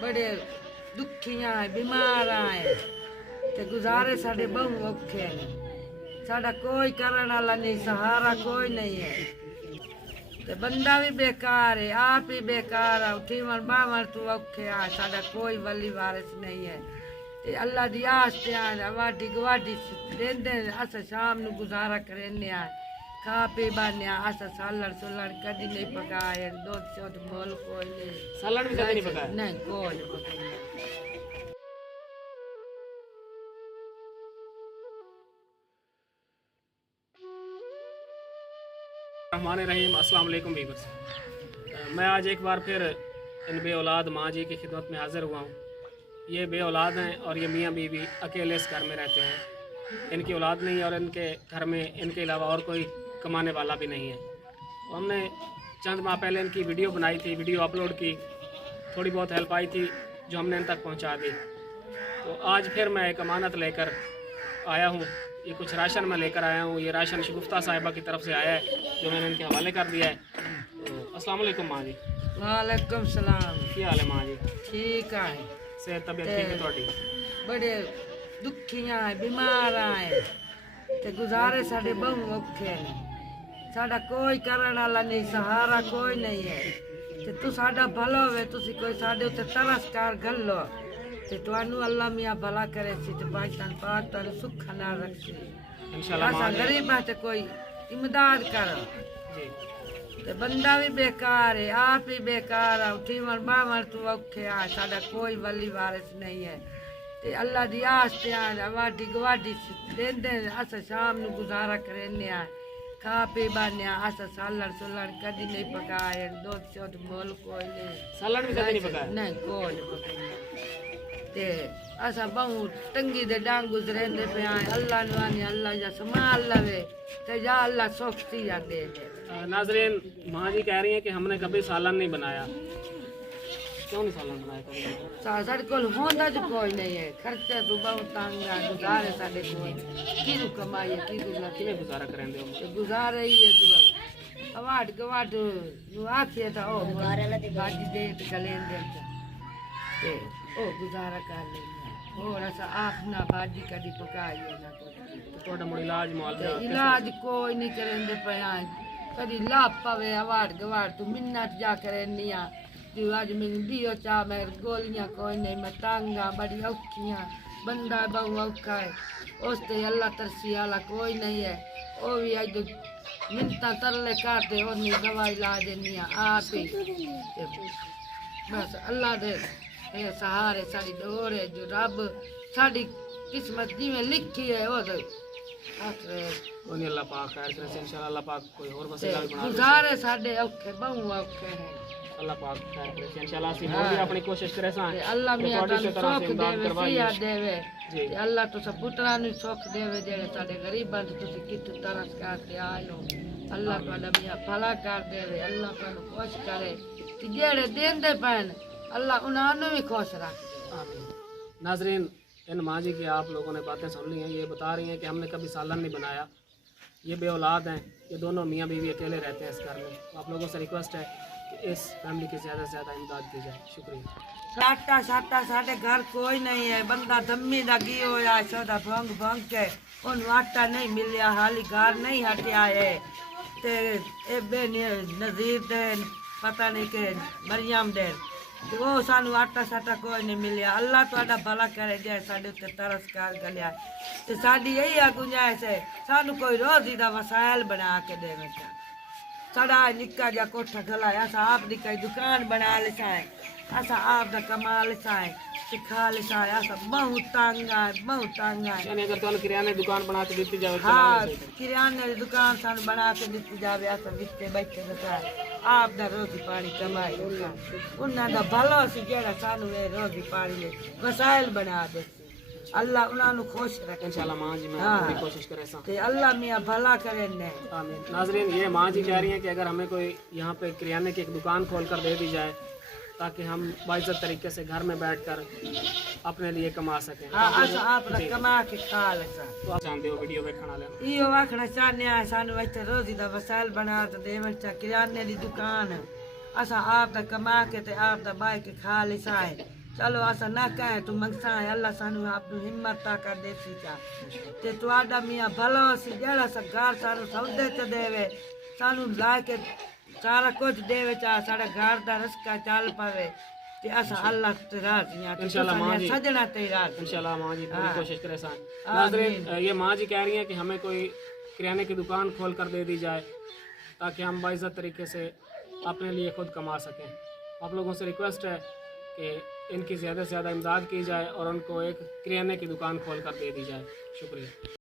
बड़े दुखियां है, बीमार है, ते गुजारे साडे बहु औखे हैं। साडा कोई करने वाला नहीं, सहारा कोई नहीं है, ते बंदा भी बेकार है, आप ही बेकार है। उठीवन बावन तू औखे आ, साडा कोई वली वारिस नहीं है। ते अल्लाह दी आस ते आ वाडी गवाडी देंदे अस शाम नू गुजारा करने आ, खा पी बाने अस सालड़ सुलड़ कदी नहीं पकाए, दूध शोध मोल कोई नहीं, सालन भी कभी नहीं पकाया? नहीं कोई नहीं पकाया। रहमान रहीम, अस्सलाम वालेकुम व्यूअर्स। मैं आज एक बार फिर इन बे औलाद माँ जी की खिदमत में हाज़िर हुआ हूँ। ये बे औलाद हैं और ये मियाँ बीवी अकेले इस घर में रहते हैं। इनकी औलाद नहीं और इनके घर में इनके अलावा और कोई कमाने वाला भी नहीं है। तो हमने चंद माह पहले इनकी वीडियो बनाई थी, वीडियो अपलोड की, थोड़ी बहुत हेल्प आई थी जो हमने इन तक पहुँचा दी। तो आज फिर मैं एक अमानत लेकर आया हूँ। ये कुछ राशन मैं लेकर आया हूँ। ये राशन शगुफ्ता साहिबा की तरफ से आया है जो मैंने इनके हवाले कर दिया है। तो अस्सलाम वालेकुम माँ जी। वालेकुम सलाम। क्या हाल है माँ जी? ठीक है, सेहत तबीयत ठीक है थोड़ी? बड़े दुखियां है, बीमार है, ते गुजारे साडे बहु औखे हैं। साडा कोई करने वाला नहीं, सहारा कोई नहीं है, ते तू साडा भला होवे, तुसी कोई साडे उत्ते तरस कर गल्लो ते तुहानू अल्लाह मियां भला करे सी ते पाकिस्तान पाक तुहानू सुख नाल रखसी इंशाल्लाह असा माँ जी। गरीब ते कोई इमदाद कर। जी ते बंदा भी बेकार है, आप ही बेकार है। उठीवन बावन तू औखे आ, साडा कोई वली वारिस नहीं है, ते अल्लाह दी आस ते आ वाडी गवाडी देंदे अस शाम नू गुजारा करने आ, खा पी बाने अस सालड़ सुलड़ कदी नहीं पकाए, दूध शोध मोल कोई नहीं, सालन भी कभी नहीं पकाया? नहीं कोई नहीं पकाया। ते असा बहु टंगी दे डांग गुजरेंदे पे आए। अल्लाह नवानी अल्लाह जा संभाल लवे ते जा अल्लाह सोखती जा दे दे। नाजरीन, माँ जी कह रही हैं कि हमने कभी सालन नहीं बनाया। क्यों नहीं सालन बनाया कभी? साडे कोल होंदा जो कोई नहीं है, खर्चे तू बहुत तंग आ, गुजारे साडे कोई किदू कमाई किदू किवें लगे गुजारा करेंदे हो? ते गुजारे ही है तू अवाड गवाड नु आखिए था ओ बाजी दे ते गलेंदे ते ओ गुजारा कर लेंगे। और असा आप ना बाजी कदी पकाई है ना कोई, तो थोड़ा मोड़ा इलाज मुआवजा ते इलाज कोई नहीं करेंदे पे आए। कदी लाभ पवे अवाड गवाड तू मिन्नत जा करनी आ, तू आज मैं दियो चा मैं गोलियां कोई नहीं, मैं तंग आ, बड़ी औखियां, बंदा बहु औखा है, उस ते अल्लाह तरसी वाला कोई नहीं है। ओ भी आज मिन्नता तरले काटे और नहीं दवाई ला देनी आ आप ही ते बस अल्लाह दे ये सहारे साड़ी डोर है जो रब साड़ी किस्मत जिमें लिखी है वो तो कोई नहीं, अल्लाह पाक खैर करे से इंशाल्लाह। अल्लाह पाक कोई और वसीला भी बना दे। गुजारे साडे औखे बहु औखे हैं, अल्लाह पाक खैर करे से इंशाल्लाह। ਅਸੀਂ ਹੋਰ ਵੀ ਆਪਣੀ ਕੋਸ਼ਿਸ਼ ਕਰੇ ਸਾਂ ते अल्लाह मियां ਤੁਹਾਡੀ तानू तरह से सुख इमदाद देवे करवाई सिया देवे जी। ते अल्लाह तुसा पुत्रा नु सुख देवे जेड़े साडे गरीबां ते तुसी कितु तरस करके आयो। अल्लाह तुहाडा मियां भला कर देवे, अल्लाह तुहानू खुश करे ते जेड़े देंदे पैन अल्लाह उन्हां नू भी खुश रख दे। आमीन। नाजरीन, इन माँ जी की आप लोगों ने बातें सुन ली हैं। ये बता रही हैं कि हमने कभी सालन नहीं बनाया। ये बे औलाद हैं, ये दोनों मियाँ बीवी अकेले रहते हैं इस घर में। तो आप लोगों से रिक्वेस्ट है कि इस फैमिली की ज़्यादा से ज़्यादा इमदाद की जाए। शुक्रिया। आटा साटा साडे घर कोई नहीं है, बंदा दम्मी दा गी होया सोदा भंग भंग के ओनू आटा नहीं मिलिया, हाली घर नहीं हटिया है ते ए बे नज़ीर दे पता नहीं के मरियम दे ते वो सानू आटा साटा कोई नहीं मिलिया। अल्लाह तुहाडा भला करे जे साडे उत्ते तरस कर गलिया ते साडी यही गुंजाइश है सानू कोई रोजी दा वसाइल बना के देवे। साडा निक्का जा कोठा गला है, असा आप दी कोई दुकान बना लिसाए, असा आप दा कमा लिसाए ते खा लिसाए, असा बहुत तंग है, बहुत तंग है। यानी अगर तुम किराने दुकान बना के दी जाए हाँ, किराने की दुकान सानू बना के दी जावे, असा विचे बैठे रसाए आप दा रोजी पानी कमाई उन्हां दा भलो सी जेड़ा सानू ए रोजी पानी दे वसाइल बना दे। अल्लाह उन्हां नू खुश रखे इंशाल्लाह। माँ जी मैं हाँ। पूरी कोशिश करे सां। ते अल्लाह मियां भला करे ने। आमीन। नाजरीन, ये माँ जी कह रही हैं कि अगर हमें कोई यहाँ पे किराने की एक दुकान खोल कर दे दी जाए ताकि हम बाइज्जत तरीके से घर में बैठकर अपने लिए कमा सकें। हाँ, असा आप दा कमा के खा लेसा। तो आप जानते हो वीडियो वेखण वाले इहो आखना चाहने आ सानू इत्थे रोजी दा वसाइल बना ते देवन चा किराने दी दुकान असा आप दा कमा के ते आप दा बाई के खा लिसाए چلو اسا نہ کہیں تو منگسا ہے اللہ سانو آپ ہمت طاقت دیسی چا تے تواڈا میاں بھلا سی جڑا سا گھر سانو سودے تے دیوے سانو لا کے سارا کچھ دیوے چا ساڈا گھر دا رسکا چل پاوے تے اسا اللہ تے راضی ہیں انشاءاللہ ماں جی سجنا تے راضی انشاءاللہ ماں جی پوری ہاں۔ کوشش کرے سان ناظرین یہ ماں جی کہہ رہی ہیں کہ ہمیں کوئی کریانے کی دکان کھول کر دے دی جائے تاکہ ہم باعزت طریقے سے اپنے لیے خود کما سکیں آپ لوگوں سے ریکویسٹ ہے کہ ان کی زیادہ سے زیادہ امداد کی جائے اور ان کو ایک کریانے کی دکان کھول کر دے دی جائے شکریہ